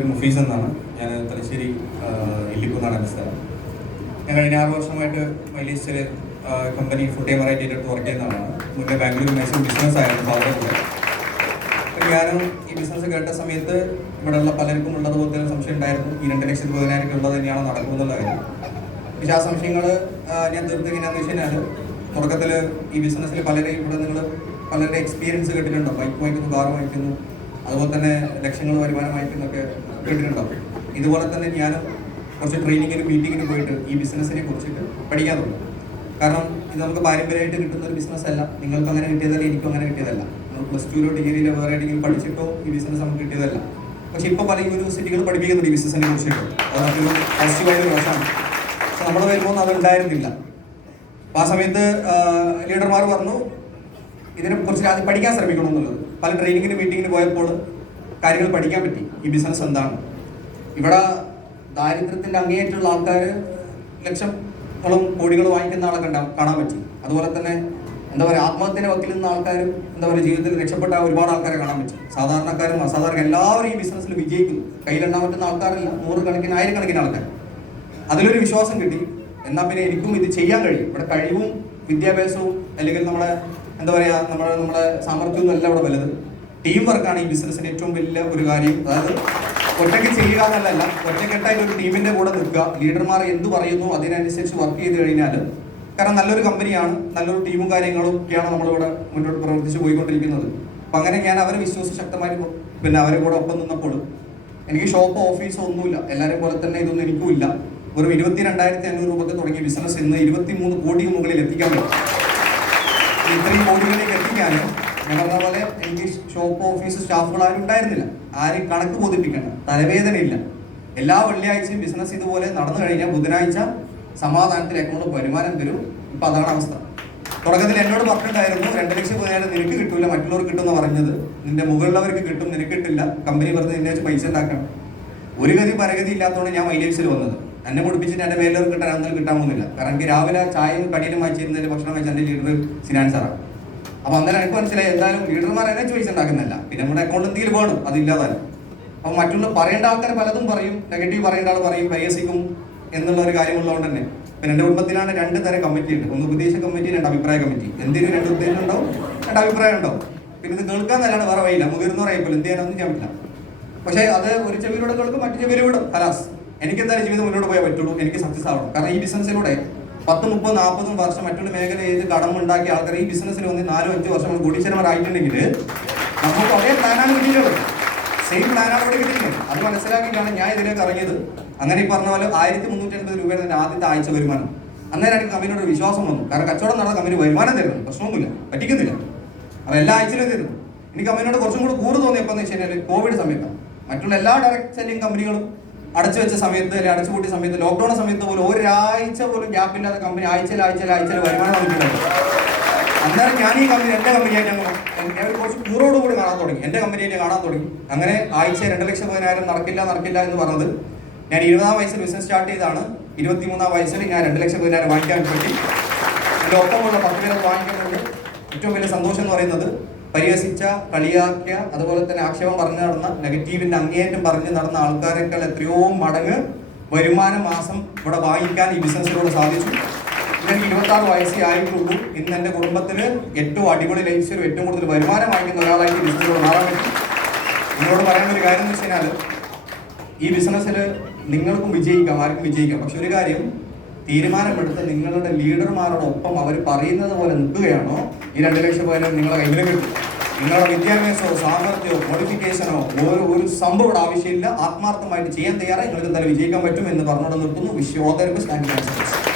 മുഫീസ് എന്നാണ്. ഞാൻ തലശ്ശേരി ഇല്ലിക്കുന്നാണ് എൻ്റെ സ്ഥലം. ഞാൻ കഴിഞ്ഞ 6 വർഷമായിട്ട് മൈലീസിൽ കമ്പനി ഫുൾ ടൈം ആയിട്ട് എടുത്ത് വർക്ക് ചെയ്യുന്നതാണ്. മുന്നേ ബാംഗ്ലൂർ മേശം ബിസിനസ് ആയിരുന്നു അവിടെ കൂടെ. അപ്പം ഞാനും ഈ ബിസിനസ് കേട്ട സമയത്ത് ഇവിടെയുള്ള പലർക്കും ഉള്ളതുപോലെ തന്നെ സംശയം ഉണ്ടായിരുന്നു, ഈ 2,10,000 ഉള്ളത് തന്നെയാണ് നടക്കുമെന്നുള്ള കാര്യം. പക്ഷേ ആ സംശയങ്ങൾ ഞാൻ തീർത്ത് എങ്ങനെയാണെന്ന് വെച്ച് കഴിഞ്ഞാൽ, തുടക്കത്തിൽ ഈ ബിസിനസ്സിൽ പലരെയും ഇവിടെ നിങ്ങൾ പലരുടെ എക്സ്പീരിയൻസ് കേട്ടിട്ടുണ്ടോ? ബൈക്ക് വാങ്ങിക്കുന്നു, കാർ വാങ്ങിക്കുന്നു, അതുപോലെ തന്നെ ലക്ഷങ്ങൾ വരുമാനം വാങ്ങിക്കുന്നൊക്കെ കേട്ടിട്ടുണ്ടാവും. ഇതുപോലെ തന്നെ ഞാനും കുറച്ച് ട്രെയിനിങ്ങിനും മീറ്റിങ്ങിനും പോയിട്ട് ഈ ബിസിനസ്സിനെ കുറിച്ചിട്ട് പഠിക്കാൻ തുടങ്ങി. കാരണം ഇത് നമുക്ക് പാരമ്പര്യമായിട്ട് കിട്ടുന്ന ഒരു ബിസിനസ് അല്ല. നിങ്ങൾക്ക് അങ്ങനെ കിട്ടിയതല്ല, എനിക്കും അങ്ങനെ കിട്ടിയതല്ല. നമ്മൾ +2 ഡിഗ്രിയിലോ വേറെ എവിടെയെങ്കിലും പഠിച്ചിട്ടോ ഈ ബിസിനസ് നമുക്ക് കിട്ടിയതല്ല. പക്ഷേ ഇപ്പോൾ പല യൂണിവേഴ്സിറ്റികൾ പഠിപ്പിക്കുന്നുണ്ട് ഈ ബിസിനസ്സിനെ കുറിച്ചിട്ട്. അത് മറ്റൊരു പോസിറ്റീവായൊരു വശമാണ്. പക്ഷെ നമ്മുടെ വരുമ്പോൾ അത് ഉണ്ടായിരുന്നില്ല. അപ്പോൾ ആ സമയത്ത് ലീഡർമാർ പറഞ്ഞു ഇതിനെക്കുറിച്ച് ആദ്യം പഠിക്കാൻ ശ്രമിക്കണം എന്നുള്ളത്. പല ട്രെയിനിങ്ങിന് മീറ്റിങ്ങിന് പോയപ്പോൾ കാര്യങ്ങൾ പഠിക്കാൻ പറ്റി. ഈ ബിസിനസ് എന്താണ്, ഇവിടെ ദാരിദ്ര്യത്തിൻ്റെ അങ്ങേയറ്റുള്ള ആൾക്കാർ ലക്ഷങ്ങളും കോടികളും വാങ്ങിക്കുന്ന ആളെ കാണാൻ പറ്റി. അതുപോലെ തന്നെ എന്താ പറയുക, ആത്മഹത്യനെ വക്കിൽ നിന്ന ആൾക്കാരും എന്താ പറയുക ജീവിതത്തിൽ രക്ഷപ്പെട്ട ഒരുപാട് ആൾക്കാരെ കാണാൻ പറ്റി. സാധാരണക്കാരും അസാധാരണ എല്ലാവരും ഈ ബിസിനസ്സിൽ വിജയിക്കുന്നു. കയ്യിലെണ്ണാൻ പറ്റുന്ന ആൾക്കാരല്ല, 100 കണക്കിന് 1000 കണക്കിന് ആൾക്കാർ. അതിലൊരു വിശ്വാസം കിട്ടി. എന്നാൽ പിന്നെ എനിക്കും ഇത് ചെയ്യാൻ കഴിയും. ഇവിടെ കഴിവും വിദ്യാഭ്യാസവും അല്ലെങ്കിൽ നമ്മളെ എന്താ പറയുക നമ്മുടെ സാമർഥ്യവും എല്ലാം ഇവിടെ വലുത്. ടീം വർക്കാണ് ഈ ബിസിനസ്സിന് ഏറ്റവും വലിയ ഒരു കാര്യം. അതായത് ഒറ്റയ്ക്ക് ചെയ്യുക എന്നല്ല, ഒറ്റക്കെട്ടായിട്ട് ഒരു ടീമിന്റെ കൂടെ നിൽക്കുക. ലീഡർമാർ എന്ത് പറയുന്നു അതിനനുസരിച്ച് വർക്ക് ചെയ്ത് കഴിഞ്ഞാൽ, കാരണം നല്ലൊരു കമ്പനിയാണ്, നല്ലൊരു ടീമും കാര്യങ്ങളും ഒക്കെയാണ് നമ്മളിവിടെ മുന്നോട്ട് പ്രവർത്തിച്ച് പോയിക്കൊണ്ടിരിക്കുന്നത്. അപ്പം അങ്ങനെ ഞാൻ അവരെ വിശ്വസിച്ച് ശക്തമായി പിന്നെ അവരെ കൂടെ ഒപ്പം നിന്നപ്പോൾ എനിക്ക് ഷോപ്പോ ഓഫീസോ ഒന്നുമില്ല. എല്ലാവരും പോലെ തന്നെ ഇതൊന്നും എനിക്കും ഇല്ല. വെറും 22,500 രൂപയ്ക്ക് തുടങ്ങിയ ബിസിനസ് ഇന്ന് 23 കോടി മുകളിൽ എത്തിക്കാൻ പറ്റും. ഇത്രയും കോടികളിലേക്ക് എത്തിക്കാൻ ഞാൻ പറഞ്ഞ പോലെ എനിക്ക് ഷോപ്പ് ഓഫീസ് സ്റ്റാഫുകൾ ആരും ഉണ്ടായിരുന്നില്ല. ആരും കണക്ക് ബോധിപ്പിക്കേണ്ട, തലവേദനയില്ല. എല്ലാ വെള്ളിയാഴ്ചയും ബിസിനസ് ഇതുപോലെ നടന്നു കഴിഞ്ഞാൽ ബുധനാഴ്ച സമാധാനത്തിൽ അക്കൗണ്ട് വരുമാനം വരും. ഇപ്പം അതാണ് അവസ്ഥ. തുടക്കത്തിൽ എന്നോട് പറഞ്ഞിട്ടായിരുന്നു 2,10,000 നിനക്ക് കിട്ടൂല, മറ്റുള്ളവർക്ക് കിട്ടുമെന്ന് പറഞ്ഞത്. നിന്റെ മുകളിലവർക്ക് കിട്ടും, നിനക്ക് കിട്ടില്ല. കമ്പനി വെറുതെ നിന്നെ വെച്ച് പൈസ ഉണ്ടാക്കണം. ഒരു ഗതി പരഗതി ഇല്ലാത്തതുകൊണ്ട് ഞാൻ മൈലേഴ്സിൽ വന്നത്. എന്നെ പൊടിപ്പിച്ചിട്ട് എൻ്റെ മേലവർക്ക് കിട്ടാൻ അതൊന്നും കിട്ടാൻ പോകുന്നില്ല. കാരണം എനിക്ക് രാവിലെ ചായയും കടിയിലും വായിച്ചിരുന്നതിൽ ഭക്ഷണം വെച്ച് എൻ്റെ ലീഡർ സിനാൻ സാറാണ്. അപ്പോൾ അന്നേരം എനിക്ക് മനസ്സിലായി എന്തായാലും ലീഡർമാർ എന്നെ ചോദിച്ച് ഉണ്ടാക്കുന്നില്ല. പിന്നെ നമ്മുടെ അക്കൗണ്ട് എന്തെങ്കിലും വേണം, അതില്ലാതാനും. അപ്പോൾ മറ്റുള്ള പറയേണ്ട ആൾക്കാർ പലതും പറയും, നെഗറ്റീവ് പറയേണ്ട ആൾ പറയും, ബയസിക്കും എന്നുള്ള ഒരു കാര്യമുള്ളതുകൊണ്ട് തന്നെ. പിന്നെ എൻ്റെ കുടുംബത്തിലാണ് 2 തരം കമ്മിറ്റി ഉണ്ട്. ഒന്ന് ഉപദേശ കമ്മിറ്റി, 2 അഭിപ്രായ കമ്മിറ്റി. എന്തിനും 2 ഉദ്ദേശം ഉണ്ടാവും, 2 അഭിപ്രായം ഉണ്ടാവും. പിന്നെ ഇത് കേൾക്കാൻ നല്ലതാണ്, വേറെ വഴിയില്ല. മുതിർന്ന പറയപ്പോൾ എന്ത് ചെയ്യാനൊന്നും ചെയ്യാൻ പറ്റില്ല. പക്ഷേ അത് ഒരു ചെവിയിലൂടെ കേൾക്കും, മറ്റു ചെവിയിലൂടെ ഹലാസ്. എനിക്ക് എന്തായാലും ജീവിതം മുന്നോട്ട് പോയാൽ പറ്റുള്ളൂ, എനിക്ക് സക്സസ് ആവണം. കാരണം ഈ ബിസിനസ്സിലൂടെ 10, 30, 40 വർഷം മറ്റുള്ള മേഖല ചെയ്ത് കടമുണ്ടാക്കിയ ആൾക്കാർ ഈ ബിസിനസ്സിൽ വന്ന് 4, 5 വർഷം നമ്മൾ കോടീശ്വരന്മാരായിട്ടുണ്ടെങ്കിൽ നമുക്ക് അതേ പ്ലാനാണ് കിട്ടിയിട്ടുള്ളത്. സെയിം പ്ലാനാണ് ഇവിടെ കിട്ടിയിട്ടുള്ളത്. അത് മനസ്സിലാക്കിയിട്ടാണ് ഞാൻ ഇതിലേക്ക് ഇറങ്ങിയത്. അങ്ങനെ ഈ പറഞ്ഞ പോലെ 1,350 രൂപയുടെ എൻ്റെ ആദ്യത്തെ ആഴ്ച വരുമാനം. അന്നേരം എനിക്ക് കമ്പനിയോട് വിശ്വാസം വന്നു. കാരണം കച്ചവടം നടന്ന കമ്പനി വരുമാനം തരുന്നു, പ്രശ്നമൊന്നുമില്ല, പറ്റിക്കുന്നില്ല. അപ്പോൾ എല്ലാ ആഴ്ചയിലും തരുന്നു. എനിക്ക് കമ്പനിയോട് കുറച്ചും കൂടി കൂറ് തോന്നിയപ്പോൾ എന്ന് വെച്ച് കഴിഞ്ഞാൽ കോവിഡ് സമയത്താണ്. മറ്റുള്ള എല്ലാ ഡയറക്ട് സെല്ലിംഗ് കമ്പനികളും അടച്ചു വെച്ച സമയത്ത്, അല്ലെങ്കിൽ അടച്ചുപൂട്ടിയ സമയത്ത്, ലോക്ക്ഡൌൺ സമയത്ത് പോലും ഒരാഴ്ച പോലും ഗ്യാപ്പില്ലാത്ത കമ്പനി ആഴ്ചയിൽ വരുമാനം നൽകുന്നുണ്ട്. അന്നേരം ഞാൻ ഈ കമ്പനി എൻ്റെ കമ്പനിയായിട്ട് ഞാൻ കുറച്ച് കൂറോടുകൂടി കാണാൻ തുടങ്ങി, എൻ്റെ കമ്പനിയായിട്ട് കാണാൻ തുടങ്ങി. അങ്ങനെ ആഴ്ച 2,10,000 നടക്കില്ല എന്ന് പറഞ്ഞത് ഞാൻ 20-ാം വയസ്സിൽ ബിസിനസ് സ്റ്റാർട്ട് ചെയ്താണ്. 23-ാം വയസ്സിൽ ഞാൻ 2,10,000 വാങ്ങിക്കാൻ പറ്റി. എൻ്റെ ഒപ്പമുള്ള 10 പേരെ വാങ്ങിക്കുന്നുണ്ട്. ഏറ്റവും വലിയ സന്തോഷം എന്ന് പറയുന്നത് പരിഹസിച്ച, കളിയാക്കിയ, അതുപോലെ തന്നെ ആക്ഷേപം പറഞ്ഞു നടന്ന, നെഗറ്റീവിൻ്റെ അങ്ങേയറ്റം പറഞ്ഞ് നടന്ന ആൾക്കാരെക്കാൾ എത്രയോ മടങ്ങ് വരുമാനം മാസം ഇവിടെ വാങ്ങിക്കാൻ ഈ ബിസിനസ്സിലൂടെ സാധിച്ചു. എനിക്ക് 26 വയസ്സേ ആയിട്ടുള്ളൂ. ഇന്ന് എൻ്റെ കുടുംബത്തിൽ ഏറ്റവും അടിപൊളി ലൈഫ് സ്റ്റൈലും ഏറ്റവും കൂടുതൽ വരുമാനം വാങ്ങിക്കുന്ന ഒരാളായിട്ട് ഈ ബിസിനസ്സിലൂടെ മാറാൻ പറ്റും. നിങ്ങളോട് പറയുന്ന ഒരു കാര്യം എന്ന് വെച്ച് കഴിഞ്ഞാൽ, ഈ ബിസിനസ്സിൽ നിങ്ങൾക്കും വിജയിക്കാം, ആർക്കും വിജയിക്കാം. പക്ഷെ ഒരു കാര്യം, തീരുമാനമെടുത്ത് നിങ്ങളുടെ ലീഡർമാരോടൊപ്പം അവർ പറയുന്നത് പോലെ നിൽക്കുകയാണോ, ഈ 2,00,000 നിങ്ങളുടെ കയ്യിലും കിട്ടും. നിങ്ങളുടെ വിദ്യാഭ്യാസമോ സാമർഥ്യമോ മോഡിഫിക്കേഷനോ ഒരു സംഭവം ഇവിടെ ആവശ്യമില്ല. ആത്മാർത്ഥമായിട്ട് ചെയ്യാൻ തയ്യാറായി നിങ്ങൾക്ക് എന്തായാലും വിജയിക്കാൻ പറ്റും എന്ന് പറഞ്ഞുകൊണ്ട് നിർത്തുന്നു. Wish you all the best.